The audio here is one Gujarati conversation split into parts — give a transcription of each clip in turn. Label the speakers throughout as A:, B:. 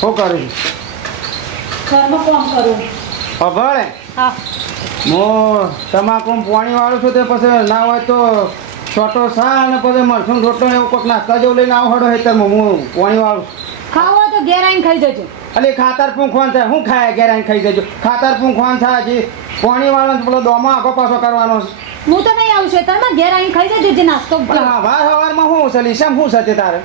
A: શું કરું
B: ઘરનું કામ કરું
A: અભળે
B: હા.
A: હું તમાકુ પાણી વાળું છું તે પછી ના હોય તો છોટો સા અને પછી મરસું છોટો એવું કોઈક નાસ્તા જેવું લઈને આવો હડો હેતરમાં હું પાણી વાળું
B: ખાવું તો ઘેર આવીને ખાઈ જજો.
A: અલી ખાતર પૂંખવાન થાય હું ખાય ઘેર આવીને ખાઈ જજો. ખાતર પૂંખવાન થાય હજી. પાણી વાળો પેલો દોમો આખો પાછો કરવાનો છે.
B: હું તો નહીં આવું ખેતરમાં ઘેર આવીને ખાઈ જજો જે નાસ્તો
A: પણ હા વાર સવારમાં શું છે લીસમ હું છે તે તારે?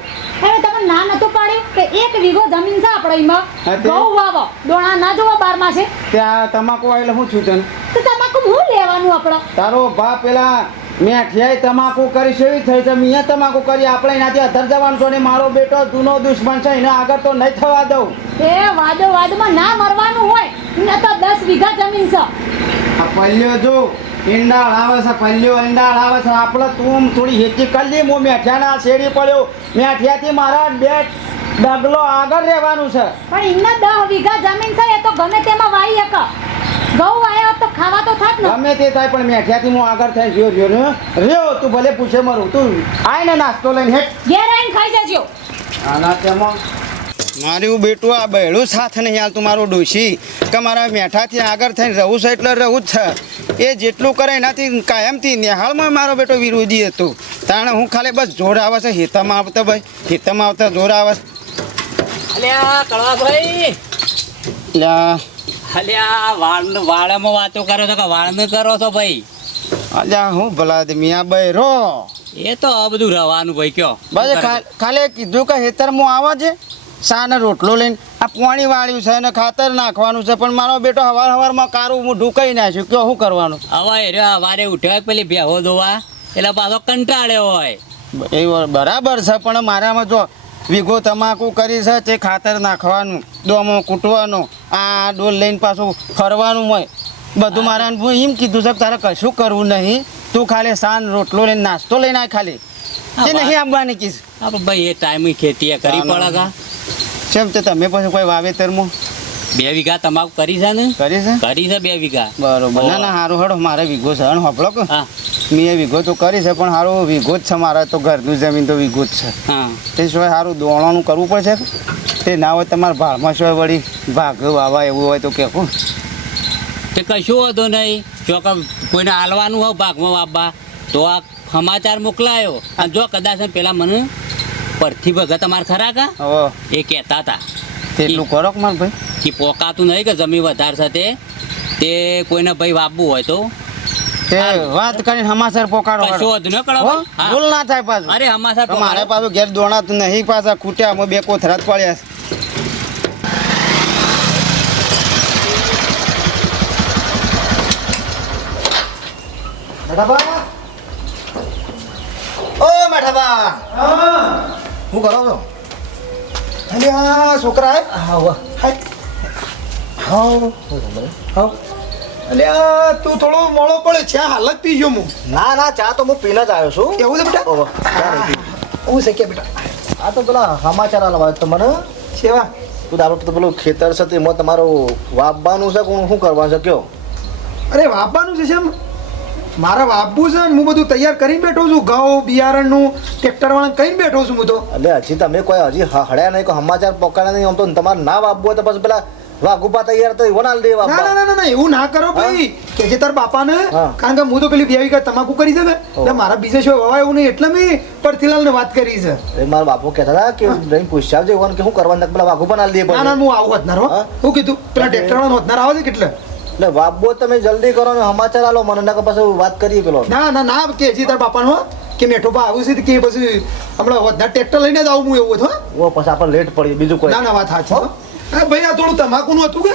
B: અરે તમે ના નતું પાડ્યું કે એક વીઘો જમીન છે આપણે એમાં ઘઉં વાવો. ડોણા ના જોવા બારમાં છે.
A: ત્યાં તમાકુ આવેલ હું છું તને?
B: તો તમાકુ હું લેવાનું આપણો?
A: તારો બાપ પેલા મેઠિયાએ તમાકુ કરી છે એવી થઈ છે. મેં તમાકુ કરી આપણે એનાથી અધર જવાનું છો ને મારો બેટો જૂનો દુશ્મન છે એને આગળ તો નહીં થવા દઉં.
B: એ વાદો વાદમાં ના મરવાનું હોય. ને તો દસ વીઘા જમીન છે.
A: આ પલ્યો જો ઈંડાળ આવે છે પલ્યો ઈંડાળ આવે છે. આપણે તું થોડી હેચી કરી હું મેઠિયાના શેરી પડ્યો. મેઠિયાથી મારા બે ડગલો આગળ રહેવાનું છે.
B: પણ એમને દસ વીઘા જમીન છે એ તો ગમે તેમાં વાઈ એક. ઘઉં વાયા હોત તો ખાવા તો થાત ને.
A: ગમે તે થાય પણ મેઠિયાથી હું આગળ થઈ રહ્યો રહ્યો રહ્યો. રહ્યો તું ભલે પૂછે મારું. તું આય નાસ્તો લઈને હેઠ.
B: ઘેર આવીને ખાઈ જજો.
A: આના તેમાં મારું બેટું આ બહેડું સાથ નહીં હાલતું મારું ડોશી. કે મારા મેઠાથી આગળ થઈને રહું છે એટલે રહું જ છે. એ જેટલું કરે એનાથી કાયમથી નિહાળમાં મારો બેટો વિરોધી હતો. તાણે હું ખાલી બસ જોર આવે છે હેતામાં આવતો ભાઈ હેતામાં આવતા જોર આવે છે. ખાલી કીધું કે હેતરમાં આવે છે સાને રોટલો લઈને આ પાણી વાળ્યું છે અને ખાતર નાખવાનું છે પણ મારો બેટો હવાર હવારમાં કારું હું ઢુકાઈ નાખ્યું કયો શું કરવાનું?
C: હવા એ અવારે વારે ઉઠ્યો પેલી ભેહો ધોવા એટલે પાછો કંટાળ્યો હોય.
A: એ બરાબર છે પણ મારામાં જો વીઘો તમાકુ કરી છે તે ખાતર નાખવાનું દોમો કૂટવાનો આ ડોલ લઈને પાછું ફરવાનું હોય. બધું મારા એમ કીધું છે કે તારે કશું કરવું નહીં. તું ખાલી સાન રોટલો લઈને નાસ્તો લઈને આ ખાલી. તે નહીં આપવાની
C: કીધું ભાઈ એ ટાઈમ ખેતી કરી પડે કા?
A: કેમ તે તમે પછી કોઈ વાવેતરમાં?
C: બે વીઘા તમાકુ કરી છે ને.
A: કરી છે?
C: કરી છે બે વીઘા.
A: બરોબર. ના ના સારું હડો મારે વીઘો છે. હણ હોપડો કે.
C: હા.
A: મેં વીઘો તો કરી છે પણ સારું વીઘો જ છે મારે તો ઘરનું જમીન તો વીઘો જ છે.
C: હા.
A: તે સિવાય સારું દોણાનું કરવું પડશે તે ના હોય તમારા ભાળમાં સિવાય વળી ભાગ વાવા એવું હોય તો કેવું
C: તે કશું હતો નહીં. જો કે કોઈને હાલવાનું હોય ભાગમાં વાવવા તો આ સમાચાર મોકલાયો. અને જો કદાચ પેલા મને પરથી ભગત તમારે ખરા કા?
A: હવે.
C: એ કહેતા હતા.
A: તેટલું કરો માર ભાઈ?
C: કે પોકાતું નહીં કે જમી વધારે છે તે તે કોઈને ભાઈ વાપવું હોય તો.
A: તે વાત કરીને
C: હમાસર
A: પોકાડો
C: શોધ ન કરો.
A: ભૂલ ના થાય પાછું.
C: અરે
A: હમાસર મારે પાછું ઘેર દોણાતું નહીં પાછા ખૂટ્યા અમે બે કોથરાત જ પડ્યા
D: મેઠાબા? ઓ મેઠાબા! શું કરો છો? અરે આ છોકરા હે હા. હાય હા હા.
E: અલ્યા તું થોડો મોડો પડે છે હાલત પી ગયો હું
D: ના ના ચા તો હું પીને જ આવ્યો છું.
E: એવું છે બેટા. હું છે કે બેટા?
D: આ તો પેલા સમાચાર આલવા તો મને
E: સેવા?
D: તું તારું તો પેલું ખેતર છે તેમાં તમારું વાપવાનું છે કોણ શું કરવાનું છે કયો?
E: અરે વાપવાનું છે એમ મારે વાપવું છે ને હું બધું તૈયાર કરીને બેઠો છું. ઘઉં બિયારણનું ટ્રેક્ટર વાળા કહીને બેઠો છું હું તો.
D: એટલે હજી તમે કોઈ હજી હડ્યા હળ્યા નહીં કોઈ સમાચાર પકડ્યા નહીં આમ તો તમારે ના વાવવું હોય તો પછી પેલા વાઘુપા તૈયાર તો એવો ના દે
E: ના ના ના ના એવું ના કરો ભાઈ. કે જે તાર બાપાને
D: ને
E: કારણ કે હું તો પેલી બે વીઘા તમાકુ કરી છે ને એટલે મારા બીજે શું વવાય એવું નહીં એટલે મેં પરથીલાલ ને વાત કરી છે.
D: એ મારા બાપુ કહેતા હતા કે રહીને પૂછ્યા જે કે હું કરવા નક પેલા વાઘુપા ના દે
E: ના ના હું આવું વધનાર હો.
D: હું?
E: કીધું પેલા ટ્રેક્ટર વાળા વધનાર આવે છે કેટલે?
D: એટલે હોય તમે જલ્દી કરો ને સમાચાર આલો મને નકર પછી વાત કરીએ પેલો.
E: ના ના ના કે જી તાર બાપાનો નો કે મેઠો બા આવું છે કે પછી હમણાં વધનાર ટ્રેક્ટર લઈને જ આવું હું એવું હતું હો.
D: ઓ પછી આપણે લેટ પડી બીજું કોઈ.
E: ના ના વાત સાચી ભાઈ આ થોડું તમાકુનું હતું કે.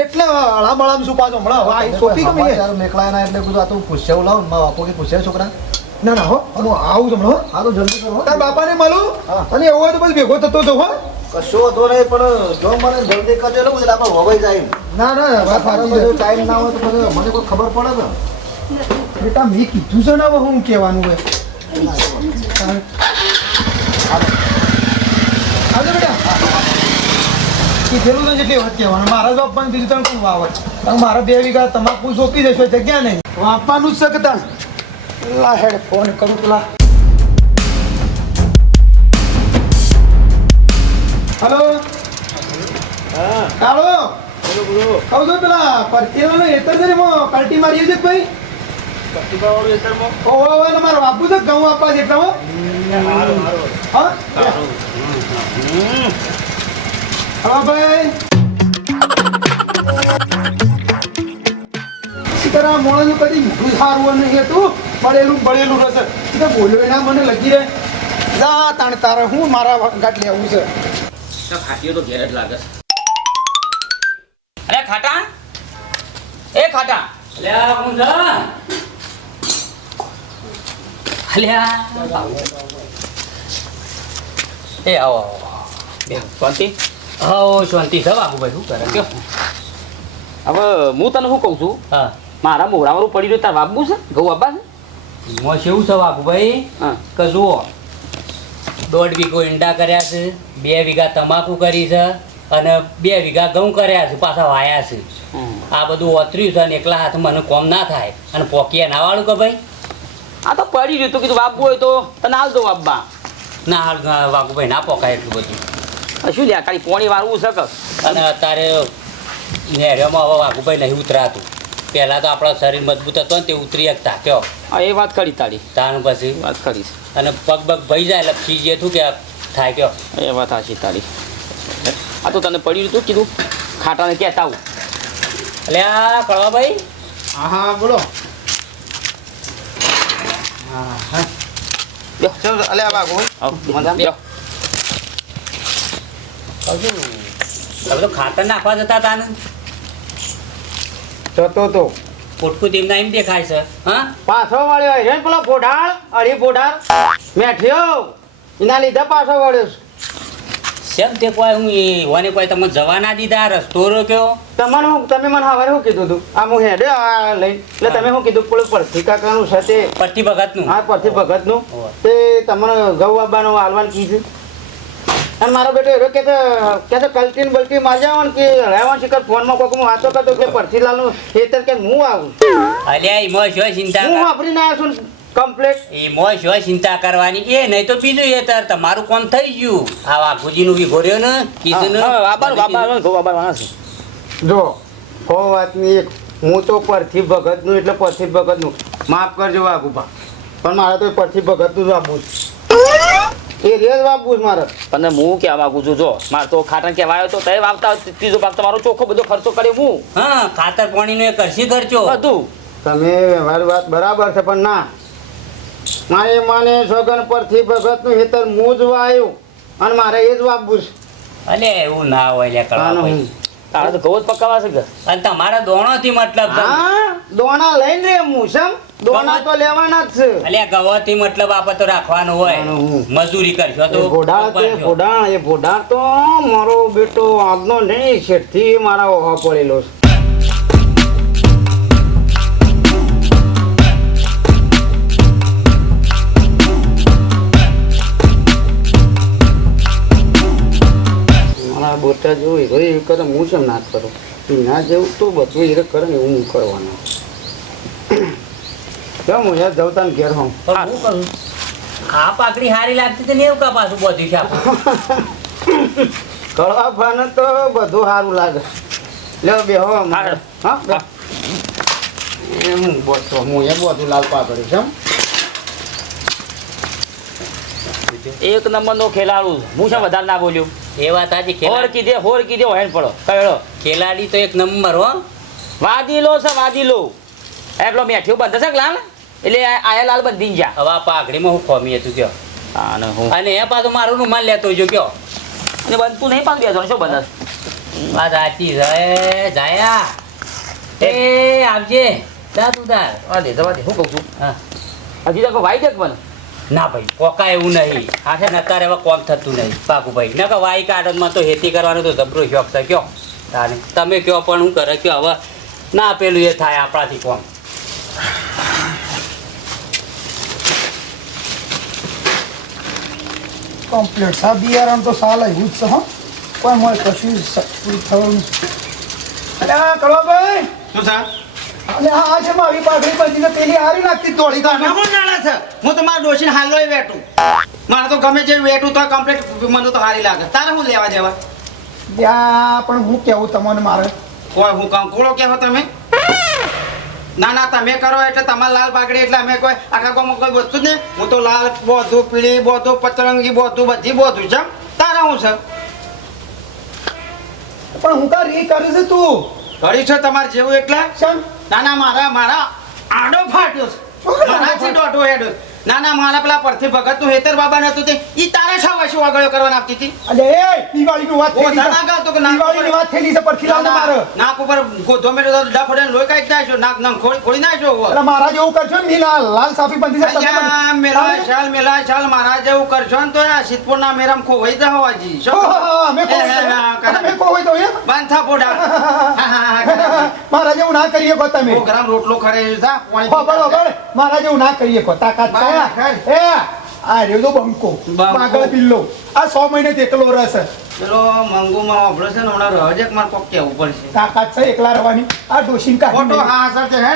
E: એટલે હળામળામ શું પાછો હમણાં હવે આ સોંપી ગમી
D: મેકલાય ના એટલે બધું આ તું પૂછ્યા લાવ બાપુ કે પૂછ્યા છોકરા.
E: ના ના હો હું આવું હમણાં હા.
D: તો જલ્દી કરો
E: તાર બાપાને મળું? અને એવું હોય તો પછી ભેગો થતો જો હો.
D: કશો હતો નહીં પણ જો મને જલ્દી કરજો એટલે બધા આપણે વવાઈ જાય
E: ના ના વાત સાચી છે.
D: ટાઈમ ના હોય તો મને કોઈ ખબર પડે ને.
E: બેટા મેં કીધું છે ને હવે હું કહેવાનું હોય. આવજો બેટા. કીધેલું તો જેટલી વાત કહેવાનું મારા જ બીજું તમે કોણ વાવત? કારણ મારા બે વીઘા તમાકુ સોંપી દેશો જગ્યા નહીં. વાપવાનું જ શકતા લા હેડ ફોન કરું પેલા. હલો? કાળો? કહું છું પેલા પરતીલાનો એતર છે ને પાર્ટી મારી છે ભાઈ? મારો બાપુ છે ઘઉં આપવા છે એટલા હા? ભાઈ. તારા મોણાનું કદી મીઠું સારું નહીં હતું. બળેલું બળેલું રસ બોલ્યો એના મને લગી રહે. જા તાણ તારે હું મારા ગાંઠ લેવું છે.
C: ખાટીઓ તો ઘેર જ લાગે અરે ખાટા? એ ખાટા. અલ્યા કોણ અલ્યા. એ આવો આવો શાંતિ. આવો શાંતિ. છે બાબુભાઈ શું કરે? કયો
F: હવે હું તને શું કહું છું?
C: હા.
F: મારા મોઢામાં પડી રહ્યું તાર બાબુ છે? ગૌ બાબા છે?
C: મોં કેવું છે બાબુભાઈ
F: હા.
C: કે જુઓ દોઢ વીઘો ઈંડા કર્યા છે બે વીઘા તમાકુ કરી છે અને બે વીઘા ઘઉં કર્યા છે પાછા વાયા છે. આ બધું ઓતર્યું છે અને એકલા હાથ મને કોમ ના થાય. અને પોકીયા ના વાળું કે ભાઈ?
F: આ તો પડી રહ્યું તું કીધું વાપવું હોય તો તને હાલ દો વાપવા
C: ના હાલ વાપુ વાઘુભાઈ ના પોકાય એટલું બધું.
F: શું લ્યા ખાલી પોણી વાળવું છે
C: અને અત્યારે નેરમાં હવે વાઘુભાઈ નહીં ઉતરાતું. પહેલાં તો આપણા શરીર મજબૂત હતો ને તે ઉતરી એક તાક્યો
F: હા એ વાત કરી તારી.
C: તાન પછી
F: વાત કરી છે.
C: અને પગ પગ ભઈ જાય એટલે ખીજે તું કે થાય કયો
F: એ વાત હાચી તારી. આ તો તને પડી રહ્યું તું કીધું ખાટાને કહેતા આવું.
C: એટલે આ કળવાભાઈ
A: હા હા બોલો.
F: લ્યો
A: ચાલો અલ્યા બાગુ.
F: આવ, લ્યો.
C: કહું છું તમે તો ખાતર નાખવા જતા હતા ને
A: જતો તો.
C: પોટકું તેમના એમ દેખાય છે હા?
A: પાછો વાળ્યો હોય ને પેલો ફોડાળ અઢી ફોડાળ મેઠ્યો એના લીધે પાછો વાળ્યો છે.
C: શેમ તે કોઈ હું એ હોને કોઈ તમે જવા ના દીધા રસ્તો રોક્યો?
A: તમને હું તમે મને હવારે શું કીધું હતું આ હું હેડે આ લઈને. એટલે તમે શું કીધું? પેલું પરથી કાકાનું છે તે.
C: પરથી ભગતનું?
A: હા પરથી ભગતનું.
C: હોવે.
A: તે તમને ગૌ બાબાનું હાલવાનું કીધું અને મારો બેટો એરો કે કે તો કલટીન બલટી મારી જાવ ને કે રહેવાનું શીખર ફોનમાં કોઈક હું વાતો કરતો કે પરથીલાલનું ખેતર કે હું આવું?
C: અલ્યા એમાં શું ચિંતા
A: હું વાપરીને આવ્યો છું કમ્પ્લેટ
C: એમાં શું ચિંતા કરવાની. એ નહીં તો બીજું એ તર તમારું કોમ થઈ ગયું. આ વાઘુજીનું બી ઘોર્યો ને કીધું
F: ને વાબાનું ઘઉં વાબાનું છે
A: જો હો વાતની એક હું તો પરથી ભગતનું એટલે પરથી ભગતનું. માફ કરજો વાઘુભા પણ મારે તો પરથી ભગતનું જ વાપવું છે. એ રેજ વાપવું છે મારે.
F: અને હું કહેવા માંગુ છું જો મારે તો ખાટણ કહેવાયો તો તે વાપતા ત્રીજો ભાગ તમારો ચોખ્ખો બધો ખર્ચો કર્યો હું.
C: હા ખાતર પાણીનો એ કરશી ખર્ચો
F: બધું.
A: તમે મારી વાત બરાબર છે પણ ના. મારે માને સગન પરથી ભગતનું હેતર હું જ વાયું અને મારે એ જ વાપવું છે.
C: અલે એવું ના હોય લે
A: આનું
C: કરવા
F: તારે તો ઘઉં જ પકાવા છે કે?
C: અને તમારા દોણોથી મતલબ
A: હા દોણા લઈને રે મૂસમ દોણા તો લેવાના જ છે.
C: અલ્યા ગવાથી મતલબ આપણે તો રાખવાનું હોય. મજૂરી કરશો તો
A: તે એ ભોડાળ તો મારો બેટો આજનો નહીં શેઠથી મારા ઓહો પડેલો છે. મારા બોટા જોઈ ભાઈ કરે હું છે ના કરું? ના જેવું તો બધું એ કરે ને એવું હું કરવાનું. કેમ હું યાર જવતા ને ઘેર હું
C: પણ હું કરું આ પાકડી હારી લાગતી હતી ને એવું કા પાછું બોધી છે?
A: કળવા ફાને તો બધું સારું લાગે. લ્યો બે હો
F: હા.
A: હા. બે. હું બોતો હું એ બધું લાલ પાકડી છે
F: એક નંબર નો ખેલાડુ. હું છે વધારે ના બોલ્યો.
C: એ વાત સાચી
F: હોર કીધે હોર કીધે હેન પડો. કયો
C: ખેલાડી તો એક નંબર હો.
F: વાદીલો છે વાદીલો. એ પેલો મેઠ્યો બંધ છે લાલ? એટલે આયા લાલ બંધી જા
C: હવે આ પાઘડીમાં હું ખોમી હતું કયો
F: અને હું
C: અને એ પાછું મારું રૂમાલ લેતો જો કયો
F: અને બનતું નહીં પાછું બેસવાનું શું બંધ
C: વાત સાચી છે જાયા. એ આવજે. દા તું તાર.
F: વાદે જવા દે હું કહું છું.
C: હા.
F: હજી તો વાઈ દે મને.
C: ના ભાઈ કોકા એવું નહીં. આ છે એવા અત્યારે કોમ થતું નહીં પાકુભાઈ. ના કે વાઈ કાઢવામાં તો ખેતી કરવાનો તો જબરો શોખ છે કયો તાને તમે કયો પણ હું કરે કયો. હવે ના પેલું એ થાય આપણાથી કોમ.
E: કમ્પ્લીટ સા બિયારણ તો સાલ એવું જ છે હા. કોઈ મળે કશું પૂરું થવાનું. અરે આ કળવાભાઈ
A: શું સા
E: અને આ આ છે મારી પાઘડી બધી ને પેલી હારી લાગતી દોડી
A: તમે
E: કાઢો
A: નાળા છે. હું તો મારા ડોશીને હાલો વેટું મારે તો ગમે જે વેટું તો કમ્પ્લીટ મને તો સારી લાગે. તારે હું લેવા દેવા?
E: ત્યાં પણ હું કેવું તમને મારે?
A: કોઈ હું કંકોળો કહેવો તમે? ના ના તમે કરો એટલે તમારે લાલ પાઘડી એટલે અમે કોઈ આખા ગામમાં કોઈ વસ્તુ જ નહીં. હું તો લાલ બોધું પીળી બોધું પતરંગી બોધું બધી બોધું છે તારા હું છે.
E: પણ હું કા રી કરે છે તું?
A: ઘડી છે તમારે જેવું એટલે? ના ના મારા મારા આડો ફાટ્યો છે. મારાથી દોઢો હેડો ના ના મારા પેલા પરથી ભગતનું હેતર બાબા નતું તે. ઈ તારે શા વશું આગળ કરવા નાખતી હતી.
E: અલે એ દિવાળીનું વાત
A: ઓ,
E: થયેલી છે.
A: ના, ના, તો કે દિવાળી
E: ની વાત થયેલી છે પરથી લાવ મારે.
A: નાક ઉપર ગોધો મેળો તો ડફડે લોહી જાય છો નાક નામ ખોળી ખોળી નાખ્યો
E: એટલે મહારાજ એવું કરશો ને મીના લાલ સાફી બંધી છે તમે
A: મેલા ચાલ મેલા ચાલ મહારાજ એવું કરશો ને તો આ સિદ્ધપુરના મેરામ ખોવાઈ જાવ હજી શું
E: અમે કોઈ
A: કરાવી.
E: અમે કોઈ તો એ
A: બાંધા પોડા
E: મહારાજ જેવું ના કરીએ કો તમે.
A: ગરમ રોટલો ખરે જા પાણી
E: બરોબર. મારા જેવું ના કરીએ કો. તાકાત છે? એ આ રહ્યો તો બંકો. પાગળ પિલ્લો. આ સો મહિને જ એકલો રસ
A: પેલો મંગુ માં ઓપરેશન ને હમણાં રહે છે મારે કોક કેવું પડશે.
E: તાકાત છે એકલા રહેવાની આ ડોશીન
A: ફોટો
E: કાઢી
A: હા સર છે હે?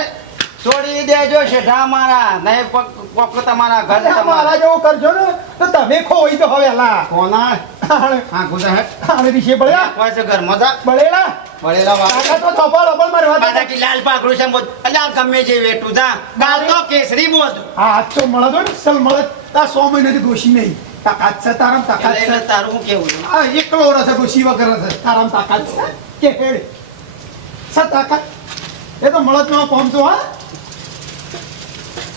A: છોડી દેજો શેઠા મારા. નહીં પક પક તમારા ઘર
E: મારા
A: તમારા.
E: જેવું કરજો ને તો તમે ખોઈ તો હવે લા.
A: કોના? હા ગુજા હે.
E: આને વિશે બળ્યા.
A: કોઈ છે ઘર મજા?
E: બળેલા.
A: બળેલા
E: વાળા. તો ધોપાળ અબળ મારી વાત
A: પાછા કે લાલ પાકડું છે બોલ. અલ્યા ગમે જે વેટું જા. કાલ તો કેસરી બોલ.
E: હા આજ તો મળે તો ને સલ મળે. તા સો મહિનાથી ડોશી નહીં. તાકાત છે તારામ તાકાત છે.
A: તારું હું કેવું છે?
E: આ એકલો રસ છે વગર રસ તારામ તાકાત છે. કે હેડ. છે તાકાત. એ તો મળત નો પહોંચો હા.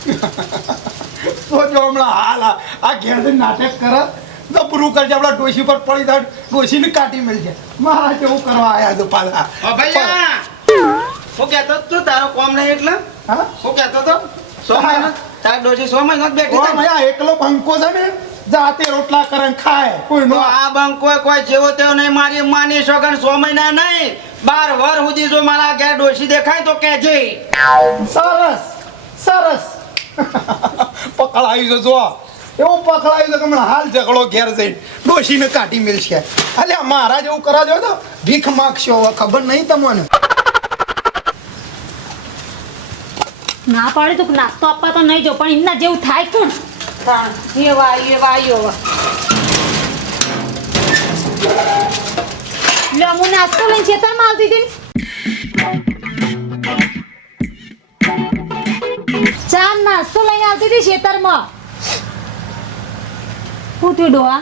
E: તો જો હમણાં હાલ આ- ઘેર નાટક કરે જબરું કરજે આપણા ડોશી પર પડી જાય ડોશીને કાઢી મળશે મારા જેવું કરવા આયા છો પાછા.
A: હું કહેતો તું તારો કોમ નહીં એટલે?
E: હા?
A: હું કહેતો તો? સો મહિના તાર ડોશી સો મહિના બેઠી થાય.
E: એકલો બંકો છે ને જાતે રોટલા કરે ખાય કોઈ નો
A: આ બંકો કોઈ જેવો તેવો નહીં મારી માની શોગન સો મહિના નહીં. બાર વર સુધી જો મારા ઘેર ડોશી દેખાય તો કેજે
E: સરસ સરસ. પકડાયું છે જો એવું પકડાયું છે કે હમણાં હાલ ઝઘડો ઘેર જઈને. ડોશીને કાઢી મેલશે. અલ્યા મારા જેવું કરાજો તો. ભીખ માગશો હવે ખબર નહીં તમને?
B: ના પાડે તો નાસ્તો આપવા તો નહીં જો પણ એમના જેવું થાય કોણ? એવા એવા એવા લે હું નાસ્તો લઈને ખેતરમાં આવતી હતી ચા નાસ્તો લઈને આવતી હતી ખેતરમાં. હું થયું ડોહા.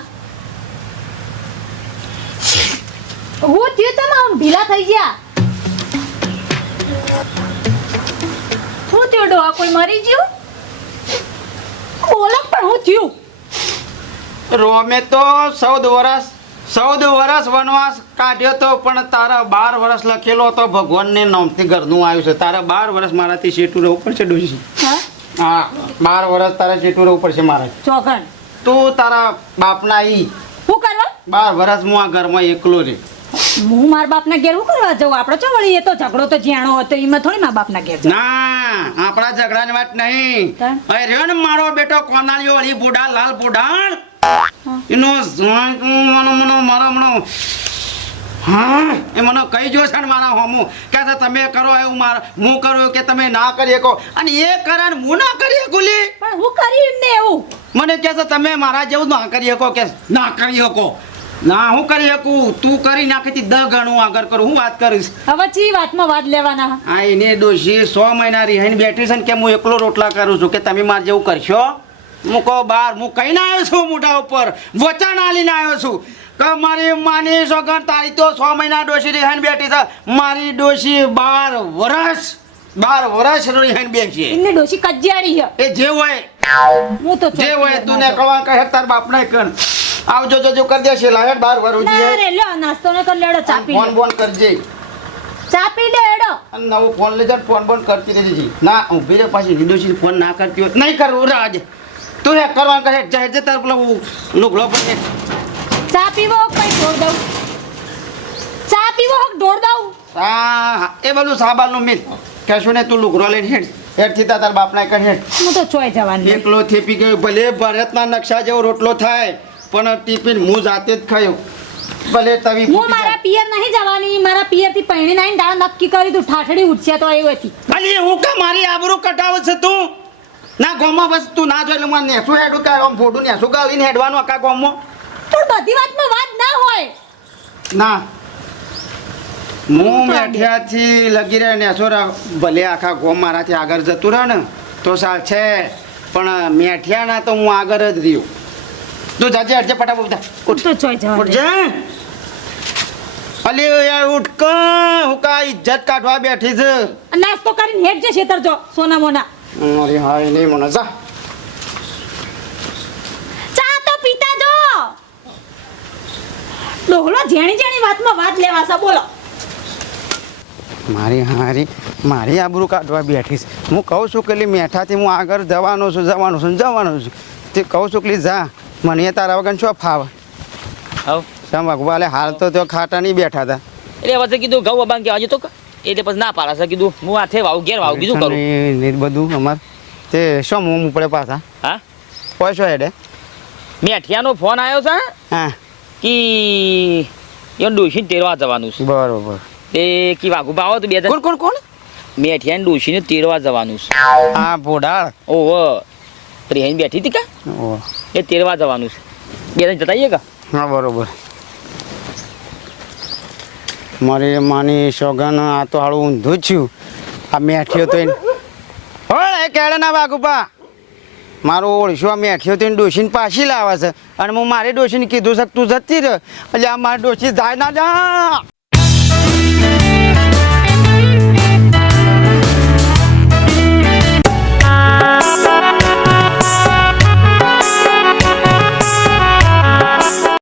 B: હું થયું તમે આમ ઢીલા થઈ ગયા. હું થયું ડોહા, કોઈ મરી ગયું? બોલો પણ હું થયું.
A: રોમે તો ચૌદ વર્ષ ચૌદ વર્ષ વનવાસ કાઢ્યો તો પણ તારા બાર વર્ષ લખેલો તો ભગવાનને નામથી ઘરનું આવ્યું છે. તારા બાર વર્ષ મારાથી શેઠું રહેવું પડશે ડોશી
B: હા?
A: બાર વર્ષ તારા શેઠું રહેવું પડશે મારા.
B: ચોકન
A: તું તારા બાપના ઈ
B: હું કરવા?
A: બાર વર્ષ હું આ ઘરમાં એકલો છે
B: હું મારા બાપના ઘેર હું કરવા જવું આપણે ચો વળી એ તો ઝઘડો તો જ્યાણો હતો એમાં થોડી મારા બાપના ઘેર.
A: ના આપણા ઝઘડાની વાત નહીં? અરે રહ્યો ને મારો બેટો કોનાળીઓ વળી બુડા લાલ બુડાણ એનો મનો મનો મારો મનો. હા એ મને કહી જો છે ને મારા હોમું. કે છે તમે કરો એવું મારા હું કરું કે તમે ના કરી શકો અને એ કરે ને હું ના કરી શકું લી
B: પણ હું કરી ને એવું.
A: મને કહે છે તમે મારા જેવું ના કરી શકો કે ના કરી શકો. ના હું કરી શકું? તું કરી નાખી દ ગણું આગળ કરું. હું વાત કરીશ?
B: હવે ચી વાતમાં વાત લેવાના?
A: હા એને દોષી સો મહિના રિહાઈને બેઠી છે ને કે હું એકલો રોટલા કરું છું કે તમે મારે જેવું કરશો? હું કહો બાર હું કહીને આવ્યો છું મોઢા ઉપર? વચન આલીને આવ્યો છું. કે મારી માની સોગન તારી તો સો મહિના ડોશી રિહાઈને બેઠી છે મારી ડોશી બાર વર્ષ બાર વર્ષ રિહાઈને બેન છે.
B: એમને ડોશી કજિયારી છે.
A: એ જે હોય
B: હું તો
A: જે હોય તું ને કવા કહે તાર બાપને કર આવજો જોજો કરી દેશે. લાહેડ બાર વર
B: ના રે લ્યો નાસ્તો ને કર લેડો ચાપી
A: ફોન
B: લે.
A: બોન કરજે.
B: ચાપી દે લે એડો
A: અને નવો ફોન લેજે ફોન બંધ કરતી રહેજે. ના ઊભી રે પાછી. વીડિયો ફોન ના કરતી હોય. નહીં કરવું રાજ. તું હે કરવા કહે જાહેર જે તાર પેલો લુગડો પણ
B: ચા પીવો કઈ ઢોળ દઉં? ચા પીવો હક ઢોળ દઉં?
A: હા એ બધું સાબાનું મિલ. કહેશું ને તું લુગડો લઈને હેડ. હેડથી તાર તાર બાપના હેડ.
B: હું તો ચોય જવાની
A: એકલો થેપી ગયો ભલે ભારતના નકશા જેવો રોટલો થાય પણ ટિફિન હું જાતે જ ખાયો. ભલે તવી
B: હું મારા પિયર નહીં જવાની મારા પિયરથી પૈણી નાઈને દાળ નક્કી કરી તું ઠાઠડી ઉઠશે તો આવી હતી
A: ભલે હું કા મારી આબરૂ કટાવ છે તું? ના ગોમમાં બસ તું ના જોઈ મને નેસું હેડું કે આમ ફોટું નેસું ગાળીને હેડવાનું આખા ગોમાં
B: પણ બધી વાતમાં વાત ના હોય.
A: ના. હું મેઠિયાથી લગી રહે ને છોરા ભલે આખા ગોમ મારાથી આગળ જતું રહે ને તો સાલ છે. પણ મેઠિયાના તો હું આગળ જ રહ્યો. તું જાજે હટજે ફટાફટ ઉઠ.
B: તો જોઈ જવા
A: ઉઠ જા. અલી યાર ઉઠ ક હું કા ઇજ્જત કાઢવા બેઠી છે?
B: નાસ્તો કરીને હેડ જે છેતર જો સોના મોના.
A: અરે હાય નહીં મને. જા.
B: ચા તો પીતા જો ડોહલો જેણી જેણી વાતમાં વાત લેવા છે બોલો.
A: મારી હારી મારી આબરૂ કાઢવા બેઠી છે. હું કહું છું કે મેઠાથી હું આગળ જવાનો છું જવાનો છું જવાનો છું. તે કહું છું કે જા મને તારા વગર શું ફાવે?
F: હવ
A: સમ ભગવાલે હાલ તો તે ખાટા નહીં બેઠા હતા.
F: એટલે વચ્ચે કીધું ઘઉં બાંગ કહેવા તો કે એટલે પછી ના પાડે. છે કીધું હું હાથે વાવ ઘેર વાવ કીધું કરું.
A: ને બધું અમાર. તે શું મોં ઉપડે પાછા?
F: હા?
A: પૈસો હેડે?
F: મેઠિયાનો ફોન આવ્યો છે
A: હા?
F: કી એ ડોશીને તેરવા જવાનું છે.
A: બરોબર.
F: તે કી વાઘુ ભાવો તો બે
A: કોણ કોણ કોણ?
F: મેઠિયાને ડોશીને તેરવા જવાનું છે.
A: આ ભોડાળ.
F: ઓહો. પ્રિયાની બેઠી હતી કા? એ તેરવા જવાનું છે. બે જણ જતા આવીએ કા?
A: હા બરોબર. મારી માની સોગન, આ તો હાળું ઊંધું જ છું આ મેઠિયો તો હોય કેળે ના વાગુપા મારું ઓળશું આ મેઠિયો તો ડોશીને પાછી લાવે છે? અને હું મારી ડોશીને કીધું છે તું જતી રહે. એટલે આ મારી ડોશી જાય ના જા.